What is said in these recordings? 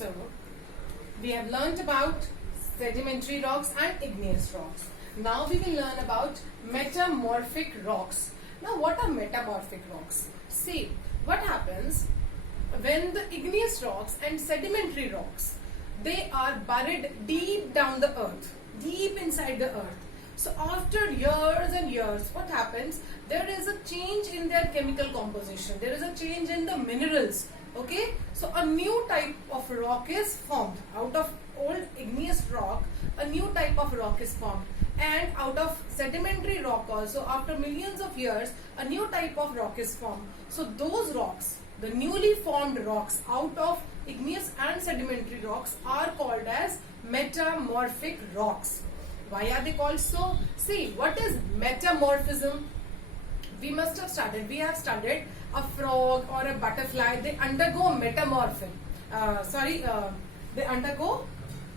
So, we have learnt about sedimentary rocks and igneous rocks. Now we will learn about metamorphic rocks. Now what are metamorphic rocks? See, what happens when the igneous rocks and sedimentary rocks, they are buried deep down the earth, deep inside the earth. So after years and years, what happens? There is a change in their chemical composition. There is a change in the minerals. Okay, so a new type of rock is formed. Out of old igneous rock, a new type of rock is formed. And out of sedimentary rock also, after millions of years, a new type of rock is formed. So those rocks, the newly formed rocks out of igneous and sedimentary rocks are called as metamorphic rocks. Why are they called so? See, what is metamorphism? We have studied a frog or a butterfly. They undergo metamorphism. They undergo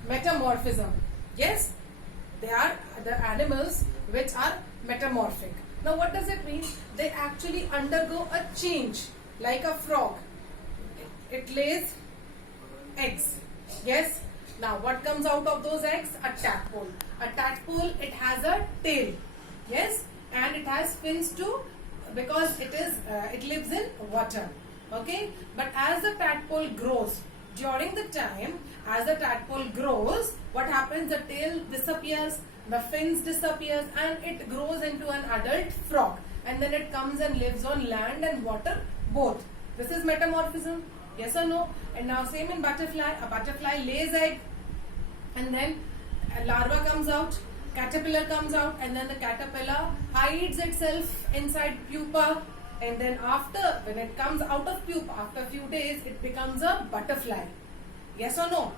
metamorphism. Yes, they are the animals which are metamorphic. Now what does it mean? They actually undergo a change. Like a frog, it lays eggs. Yes. Now what comes out of those eggs? A tadpole. A tadpole, it has a tail. Yes, and it has fins too, because it lives in water. Okay, but as the tadpole grows, during the time as the tadpole grows, what happens? The tail disappears, the fins disappears, and it grows into an adult frog, and then it comes and lives on land and water both. This is metamorphism. Yes or no? And now same in butterfly. A butterfly lays egg, and then a larva comes out, caterpillar comes out, and then the caterpillar hides itself inside pupa, and then when it comes out of pupa, after a few days, it becomes a butterfly. Yes or no?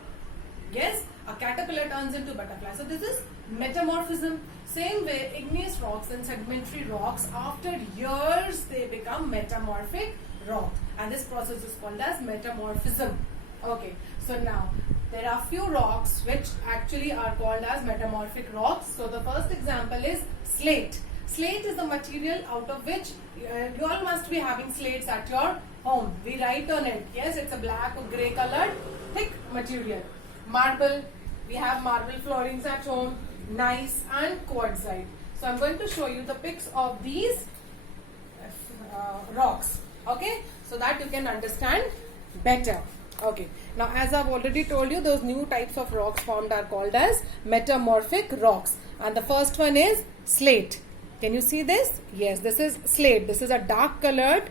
Yes, a caterpillar turns into butterfly. So this is metamorphism. Same way, igneous rocks and sedimentary rocks, after years they become metamorphic rock, and this process is called as metamorphism. Okay, so now there are few rocks which actually are called as metamorphic rocks. So the first example is slate. Slate is the material out of which you all must be having slates at your home. We write on it. Yes, it's a black or grey colored thick material. Marble, we have marble floorings at home, gneiss and quartzite. So I'm going to show you the pics of these rocks. Okay, so that you can understand better. Okay, now as I've already told you, those new types of rocks formed are called as metamorphic rocks, and the first one is slate. Can you see this? Yes, this is slate. This is a dark colored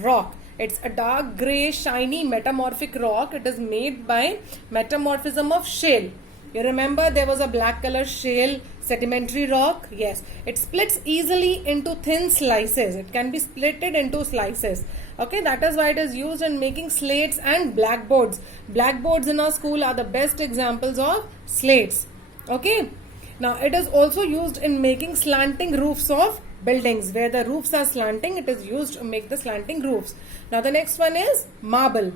rock. It's a dark grey shiny metamorphic rock. It is made by metamorphism of shale. You remember there was a black color shale sedimentary rock? Yes, it splits easily into thin slices. It can be splitted into slices. Okay, that is why it is used in making slates and blackboards. Blackboards in our school are the best examples of slates. Okay, now it is also used in making slanting roofs of buildings. Where the roofs are slanting, it is used to make the slanting roofs. Now the next one is marble.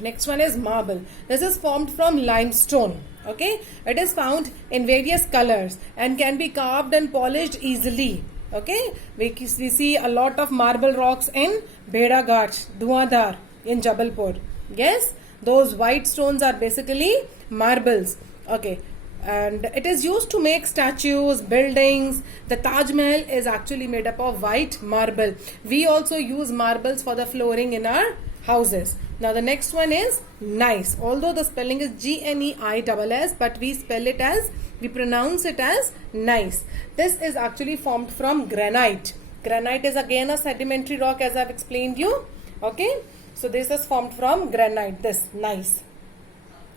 Next one is marble. This is formed from limestone. Okay, it is found in various colors and can be carved and polished easily. Okay, we see a lot of marble rocks in Bheda Ghat, Dhuandhar in Jabalpur. Yes, those white stones are basically marbles. Okay, and it is used to make statues, buildings. The Taj Mahal is actually made up of white marble. We also use marbles for the flooring in our houses. Now the next one is gneiss. Although the spelling is G-N-E-I-S-S, but we pronounce it as gneiss. This is actually formed from granite. Granite is again a sedimentary rock, as I've explained you. Okay, so this is formed from granite, this gneiss.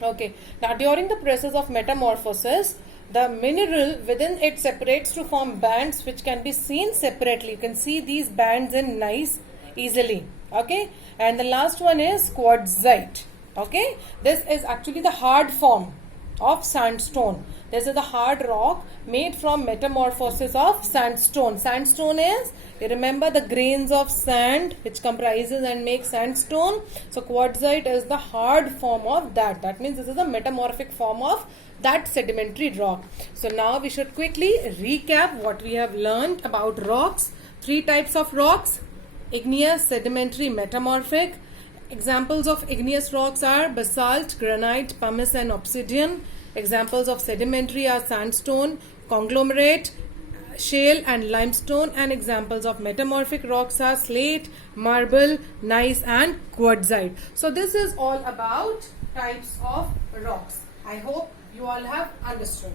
Okay, now during the process of metamorphosis, the mineral within it separates to form bands which can be seen separately. You can see these bands in gneiss easily. Okay, and the last one is quartzite. Okay, this is actually the hard form of sandstone. This is the hard rock made from metamorphosis of sandstone. Sandstone is, you remember the grains of sand which comprises and makes sandstone. So quartzite is the hard form of that. That means this is a metamorphic form of that sedimentary rock. So now we should quickly recap what we have learned about rocks. Three types of rocks: igneous, sedimentary, metamorphic. Examples of igneous rocks are basalt, granite, pumice and obsidian. Examples of sedimentary are sandstone, conglomerate, shale and limestone. And examples of metamorphic rocks are slate, marble, gneiss and quartzite. So this is all about types of rocks. I hope you all have understood.